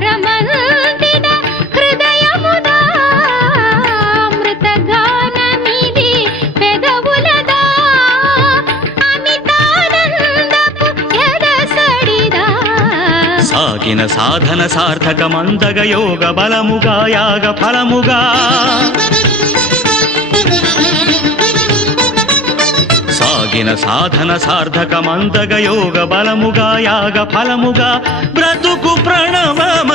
స్వరమందిన హృదయముదా అమృతగానమిది పెదవులదా అమితానందపు ఎదసడిదా సాగిన సాధన సార్థకమందగ యోగ బలముగా యాగ ఫలముగా సాగిన సాధన సార్థకమందగ యోగ బలముగా యాగ ఫలముగా బ్రతుకు ప్రణవమ